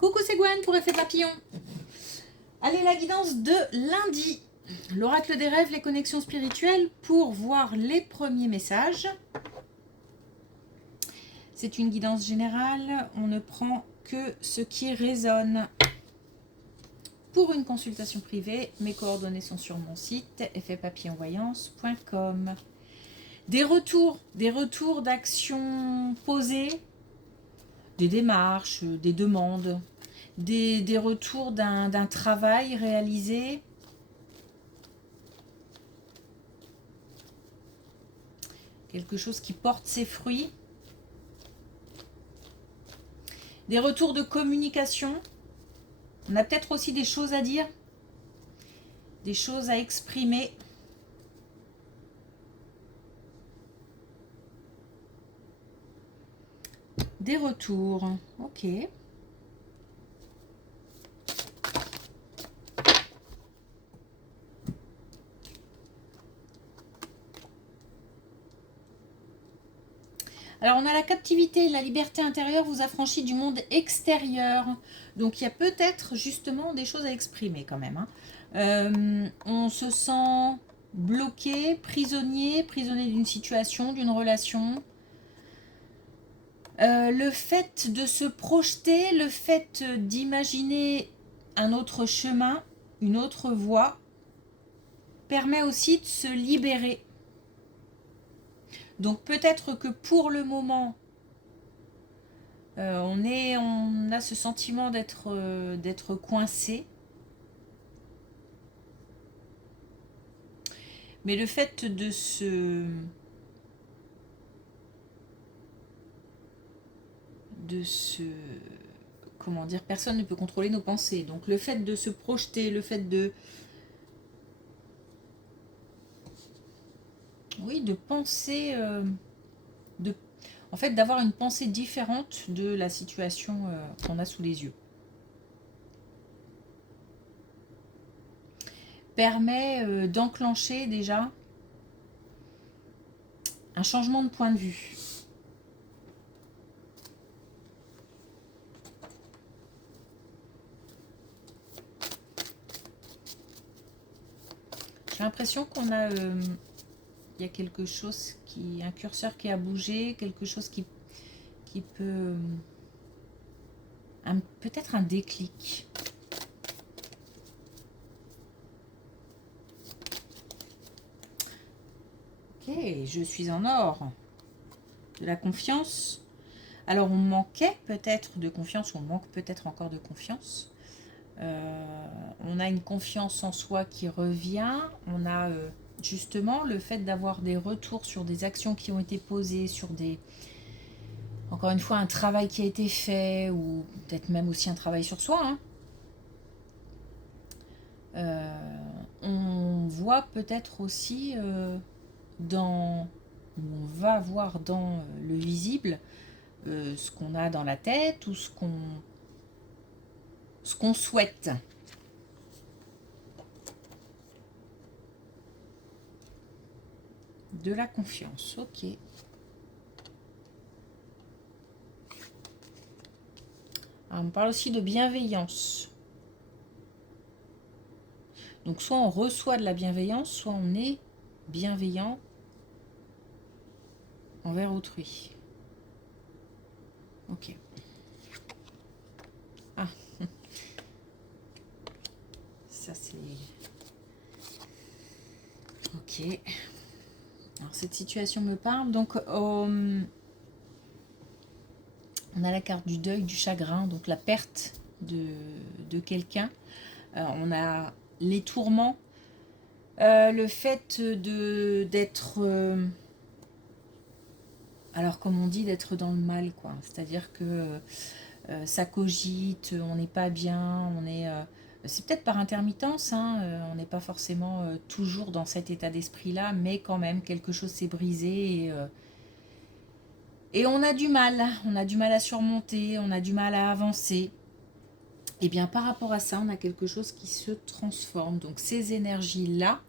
Coucou, c'est Gwen pour Effet Papillon. Allez, la guidance de lundi. L'oracle des rêves, les connexions spirituelles pour voir les premiers messages. C'est une guidance générale, on ne prend que ce qui résonne. Pour une consultation privée, mes coordonnées sont sur mon site effetpapillonvoyance.com. Des retours d'actions posées, des démarches, des demandes, des retours d'un travail réalisé. Quelque chose qui porte ses fruits. Des retours de communication. On a peut-être aussi des choses à dire, des choses à exprimer. Des retours, ok. Alors on a la captivité, la liberté intérieure vous affranchit du monde extérieur. Donc il y a peut-être justement des choses à exprimer quand même. On se sent bloqué, prisonnier d'une situation, d'une relation. Le fait de se projeter, le fait d'imaginer un autre chemin, une autre voie, permet aussi de se libérer. Donc peut-être que pour le moment, on a ce sentiment d'être coincé. Mais le fait de comment dire, personne ne peut contrôler nos pensées. Donc le fait de se projeter, le fait de penser, en fait d'avoir une pensée différente de la situation qu'on a sous les yeux. Permet d'enclencher déjà un changement de point de vue. J'ai l'impression qu'on a... il y a quelque chose un curseur qui a bougé, quelque chose qui peut... peut-être un déclic. Ok, je suis en or. De la confiance. Alors on manquait peut-être de confiance, on manque peut-être encore de confiance. On a une confiance en soi qui revient. On a justement le fait d'avoir des retours sur des actions qui ont été posées, sur encore une fois, un travail qui a été fait, ou peut-être même aussi un travail sur soi. On voit peut-être aussi on va voir dans le visible ce qu'on a dans la tête ou ce qu'on souhaite. De la confiance, ok. Alors, on parle aussi de bienveillance. Donc soit on reçoit de la bienveillance, soit on est bienveillant envers autrui. Ok. Ah. Ça c'est... Ok. Alors cette situation me parle. Donc on a la carte du deuil, du chagrin, donc la perte de quelqu'un. On a les tourments. Le fait d'être... alors comme on dit, d'être dans le mal, quoi. C'est-à-dire que ça cogite, on n'est pas bien, c'est peut-être par intermittence, on n'est pas forcément toujours dans cet état d'esprit-là, mais quand même, quelque chose s'est brisé et on a du mal à surmonter, on a du mal à avancer. Et bien par rapport à ça, on a quelque chose qui se transforme. Donc ces énergies-là,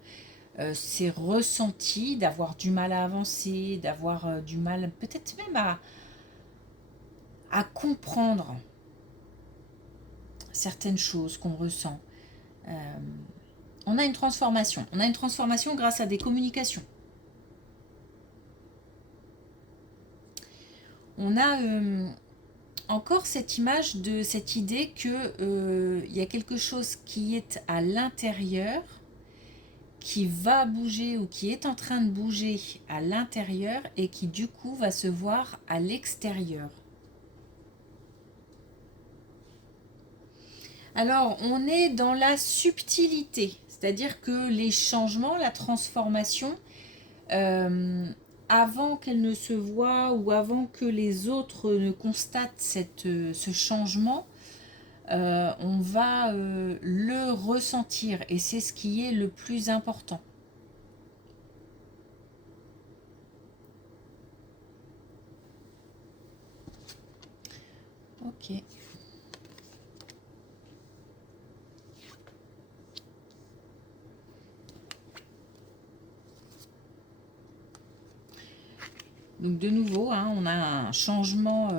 c'est ressenti d'avoir du mal à avancer, d'avoir du mal peut-être même à comprendre certaines choses qu'on ressent. On a une transformation. On a une transformation grâce à des communications. On a encore cette image de cette idée que y a quelque chose qui est à l'intérieur, qui va bouger ou qui est en train de bouger à l'intérieur et qui du coup va se voir à l'extérieur. Alors, on est dans la subtilité, c'est-à-dire que les changements, la transformation, avant qu'elle ne se voie ou avant que les autres ne constatent ce changement, on va le ressentir et c'est ce qui est le plus important. Ok. Donc de nouveau, hein, on a un changement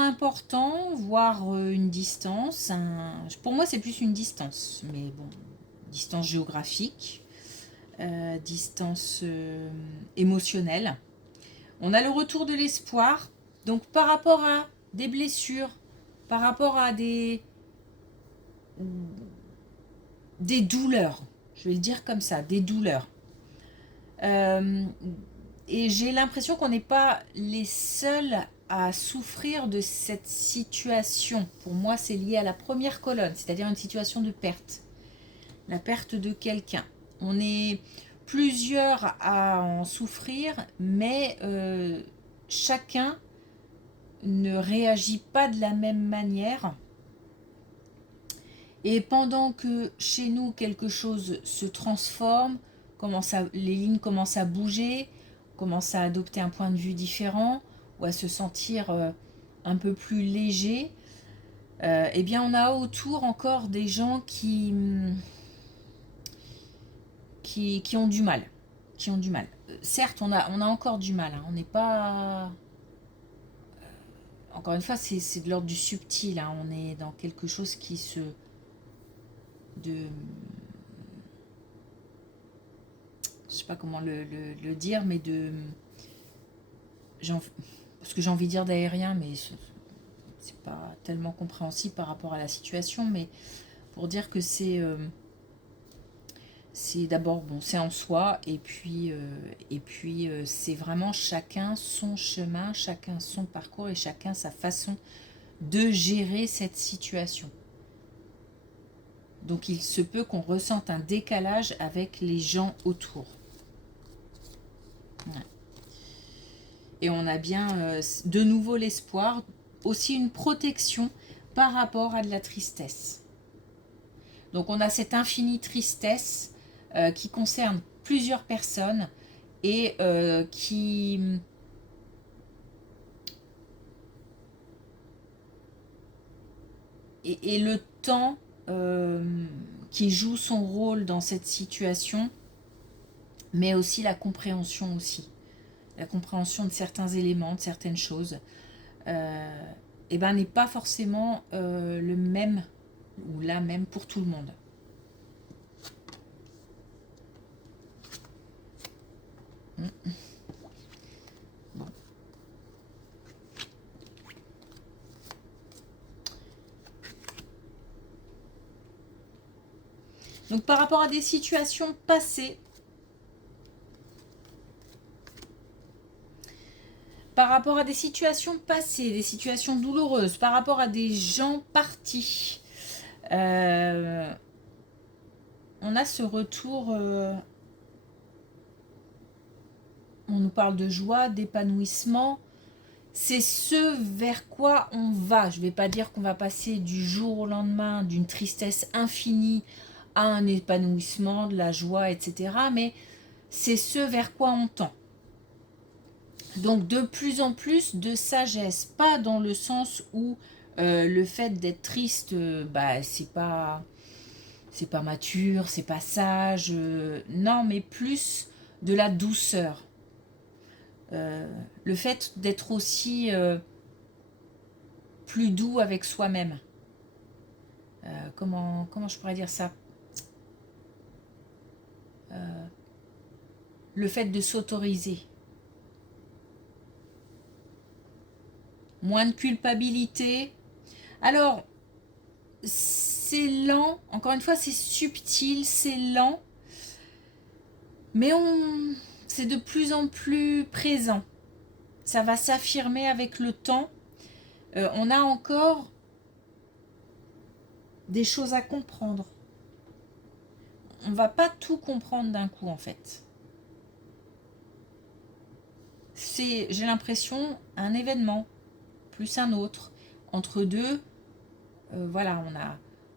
important, voire une distance. Pour moi, c'est plus une distance, mais bon, distance géographique, distance émotionnelle. On a le retour de l'espoir. Donc par rapport à des blessures, par rapport à des douleurs, je vais le dire comme ça, des douleurs. Et j'ai l'impression qu'on n'est pas les seuls à souffrir de cette situation. Pour moi, c'est lié à la première colonne, c'est-à-dire une situation de perte. La perte de quelqu'un. On est plusieurs à en souffrir, mais chacun ne réagit pas de la même manière. Et pendant que chez nous, quelque chose se transforme, les lignes commencent à bouger, commencent à adopter un point de vue différent ou à se sentir un peu plus léger, eh bien on a autour encore des gens qui ont du mal. Certes, on a encore du mal. Hein, on n'est pas... Encore une fois, c'est de l'ordre du subtil. Hein, on est dans quelque chose qui se... je sais pas comment le dire, mais parce que j'ai envie de dire d'aérien, mais c'est pas tellement compréhensible par rapport à la situation, mais pour dire que c'est d'abord, bon, c'est en soi, et puis c'est vraiment chacun son chemin, chacun son parcours et chacun sa façon de gérer cette situation. Donc il se peut qu'on ressente un décalage avec les gens autour. Ouais. Et on a bien de nouveau l'espoir, aussi une protection par rapport à de la tristesse. Donc on a cette infinie tristesse qui concerne plusieurs personnes et qui... Et le temps qui joue son rôle dans cette situation, mais aussi la compréhension aussi. La compréhension de certains éléments, de certaines choses, et ben, n'est pas forcément le même ou la même pour tout le monde. Bon. Donc par rapport à des situations passées, des situations douloureuses, par rapport à des gens partis, on a ce retour, on nous parle de joie, d'épanouissement, c'est ce vers quoi on va. Je ne vais pas dire qu'on va passer du jour au lendemain d'une tristesse infinie à un épanouissement, de la joie, etc. Mais c'est ce vers quoi on tend. Donc de plus en plus de sagesse, pas dans le sens où le fait d'être triste, c'est pas mature, c'est pas sage, non, mais plus de la douceur. Le fait d'être aussi plus doux avec soi-même. comment je pourrais dire ça, le fait de s'autoriser. Moins de culpabilité. Alors, c'est lent, encore une fois, c'est subtil, c'est lent, mais c'est de plus en plus présent. Ça va s'affirmer avec le temps. On a encore des choses à comprendre. On ne va pas tout comprendre d'un coup, en fait. C'est, j'ai l'impression, un événement, plus un autre. Entre deux, voilà,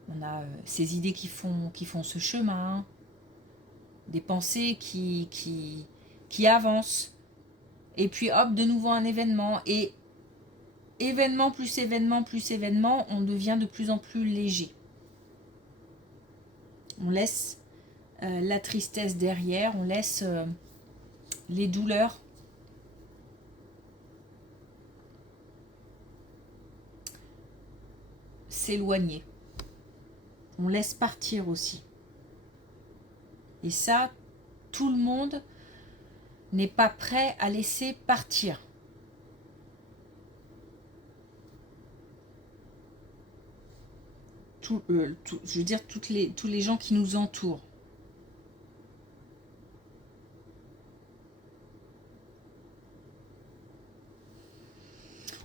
on a ces idées qui font ce chemin, des pensées qui avancent. Et puis hop, de nouveau un événement. Et événement plus événement plus événement, on devient de plus en plus léger. On laisse la tristesse derrière, on laisse les douleurs s'éloigner. On laisse partir aussi. Et ça, tout le monde n'est pas prêt à laisser partir. Je veux dire, tous les gens qui nous entourent.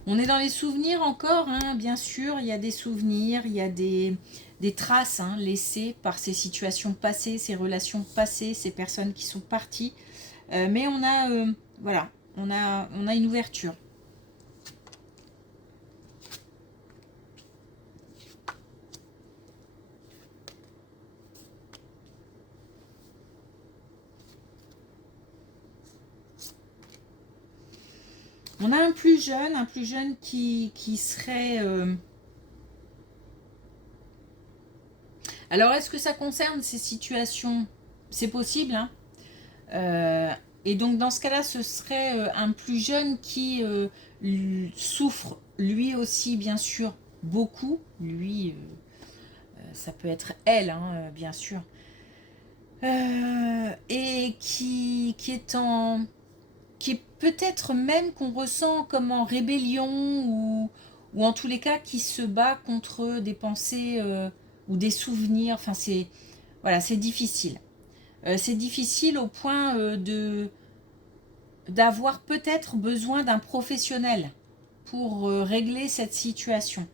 On est dans les souvenirs encore, hein, bien sûr, il y a des souvenirs, il y a des traces laissées par ces situations passées, ces relations passées, ces personnes qui sont parties. Mais on a, voilà, on a une ouverture. On a un plus jeune qui serait... Alors, est-ce que ça concerne ces situations? C'est possible, hein. Et donc, dans ce cas-là, ce serait un plus jeune qui souffre, lui aussi, bien sûr, beaucoup. Lui, ça peut être elle, hein, bien sûr. Et qui est en... qui est peut-être même qu'on ressent comme en rébellion ou en tous les cas qui se bat contre des pensées ou des souvenirs. Enfin, c'est voilà, c'est difficile. C'est difficile au point d'avoir peut-être besoin d'un professionnel pour régler cette situation.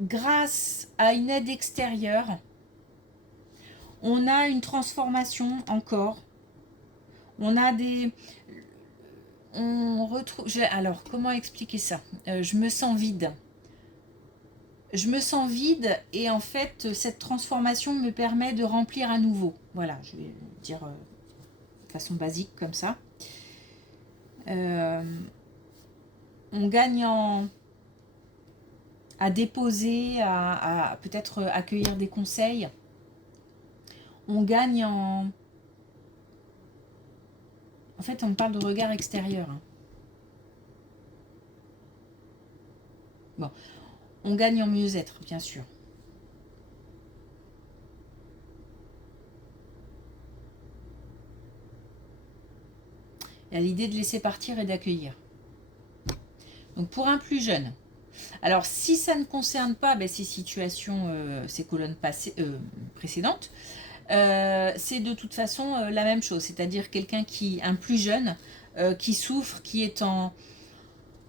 Grâce à une aide extérieure, on a une transformation encore. On a des... On retrouve... Alors, comment expliquer ça? Je me sens vide. Je me sens vide et en fait, cette transformation me permet de remplir à nouveau. Voilà, je vais dire de façon basique comme ça. On gagne à déposer, à peut-être accueillir des conseils. On gagne en... En fait, on parle de regard extérieur. Bon, on gagne en mieux-être, bien sûr. Il y a l'idée de laisser partir et d'accueillir. Donc, pour un plus jeune. Alors, si ça ne concerne pas ces situations, ces colonnes précédentes, c'est de toute façon la même chose. C'est-à-dire quelqu'un un plus jeune, qui souffre, qui est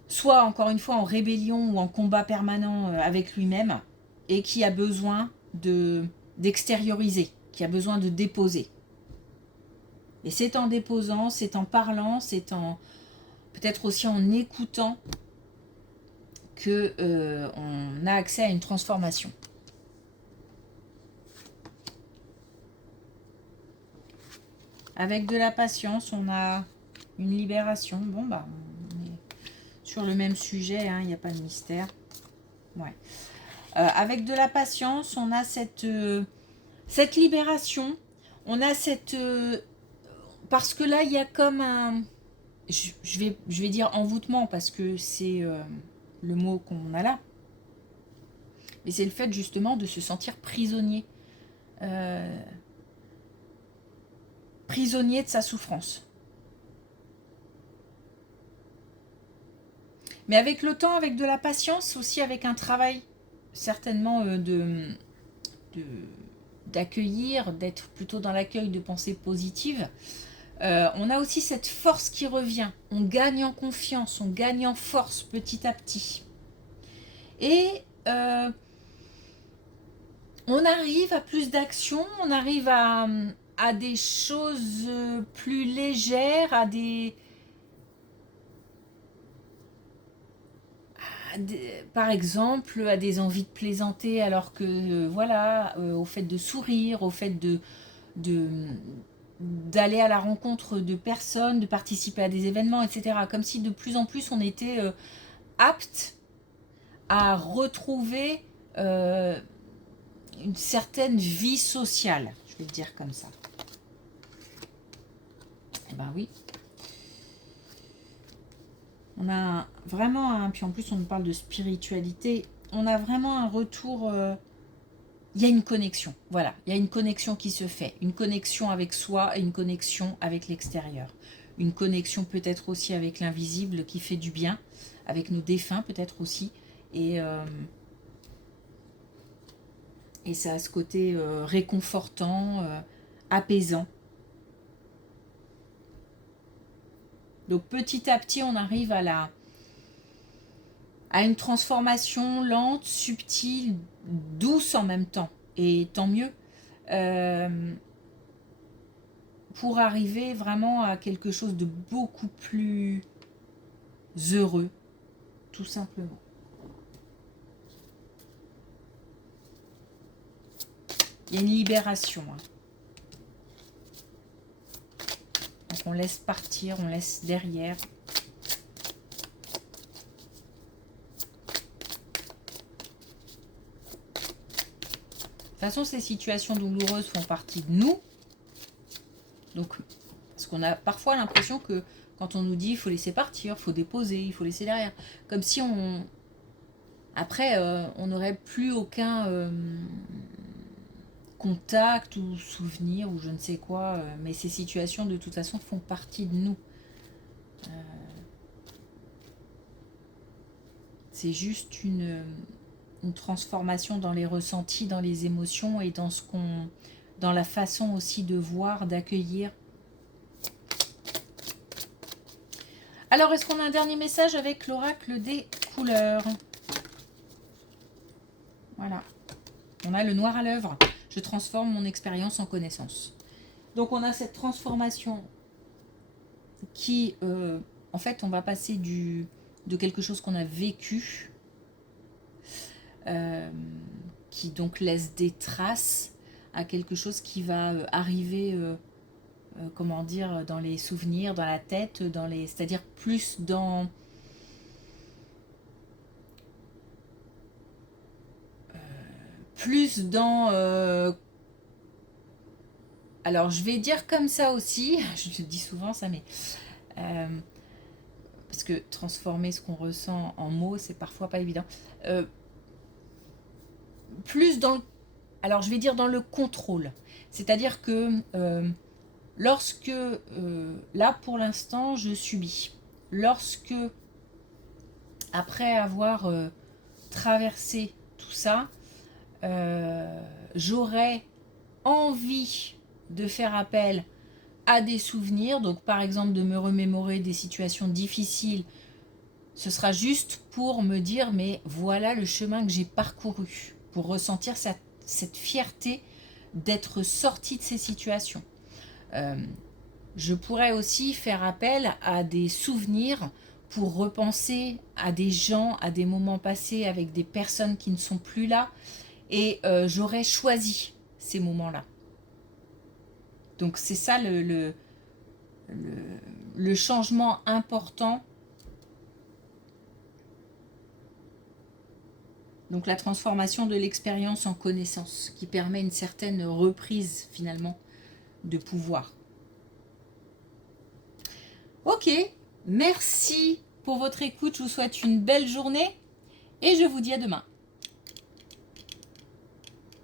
soit encore une fois en rébellion ou en combat permanent avec lui-même et qui a besoin d'extérioriser, qui a besoin de déposer. Et c'est en déposant, c'est en parlant, c'est en peut-être aussi en écoutant que on a accès à une transformation. Avec de la patience, on a une libération. Bon, bah, on est sur le même sujet, il n'y a pas de mystère. Ouais. Avec de la patience, on a cette libération. On a cette... parce que là, il y a comme un... je vais dire envoûtement parce que c'est le mot qu'on a là. Mais c'est le fait justement de se sentir prisonnier. Prisonnier de sa souffrance. Mais avec le temps, avec de la patience, aussi avec un travail certainement d'accueillir, d'être plutôt dans l'accueil de pensées positives, on a aussi cette force qui revient. On gagne en confiance, on gagne en force petit à petit. Et on arrive à plus d'action, on arrive à des choses plus légères, par exemple, à des envies de plaisanter, alors que, voilà, au fait de sourire, au fait de d'aller à la rencontre de personnes, de participer à des événements, etc. Comme si de plus en plus on était apte à retrouver une certaine vie sociale, je vais le dire comme ça. Eh ben oui. On a vraiment puis en plus on nous parle de spiritualité, on a vraiment un retour, il y a une connexion, voilà, il y a une connexion qui se fait, une connexion avec soi et une connexion avec l'extérieur. Une connexion peut-être aussi avec l'invisible qui fait du bien, avec nos défunts peut-être aussi, et ça a ce côté réconfortant, apaisant. Donc petit à petit, on arrive à une transformation lente, subtile, douce en même temps. Et tant mieux. Pour arriver vraiment à quelque chose de beaucoup plus heureux, tout simplement. Il y a une libération. Hein. Donc on laisse partir, on laisse derrière. De toute façon, ces situations douloureuses font partie de nous. Donc, parce qu'on a parfois l'impression que quand on nous dit il faut laisser partir, il faut déposer, il faut laisser derrière. Comme si on... Après, on n'aurait plus aucun contact ou souvenir ou je ne sais quoi. Mais ces situations, de toute façon, font partie de nous. C'est juste une transformation dans les ressentis, dans les émotions et dans la façon aussi de voir, d'accueillir. Alors, est-ce qu'on a un dernier message avec l'oracle des couleurs? Voilà. On a le noir à l'œuvre. Je transforme mon expérience en connaissance. Donc, on a cette transformation qui, en fait, on va passer de quelque chose qu'on a vécu, qui donc laisse des traces, à quelque chose qui va arriver, comment dire, dans les souvenirs, dans la tête, c'est-à-dire plus dans alors je vais dire comme ça aussi, je le dis souvent ça, mais parce que transformer ce qu'on ressent en mots, c'est parfois pas évident. Plus dans alors je vais dire dans le contrôle. C'est-à-dire que lorsque, là pour l'instant, je subis. Lorsque, après avoir traversé tout ça, j'aurais envie de faire appel à des souvenirs, donc par exemple de me remémorer des situations difficiles, ce sera juste pour me dire mais voilà le chemin que j'ai parcouru, pour ressentir cette fierté d'être sortie de ces situations. Je pourrais aussi faire appel à des souvenirs pour repenser à des gens, à des moments passés avec des personnes qui ne sont plus là, et j'aurais choisi ces moments-là. Donc c'est ça le changement important. Donc la transformation de l'expérience en connaissance, qui permet une certaine reprise finalement de pouvoir. Ok, Merci pour votre écoute. Je vous souhaite une belle journée et je vous dis à demain.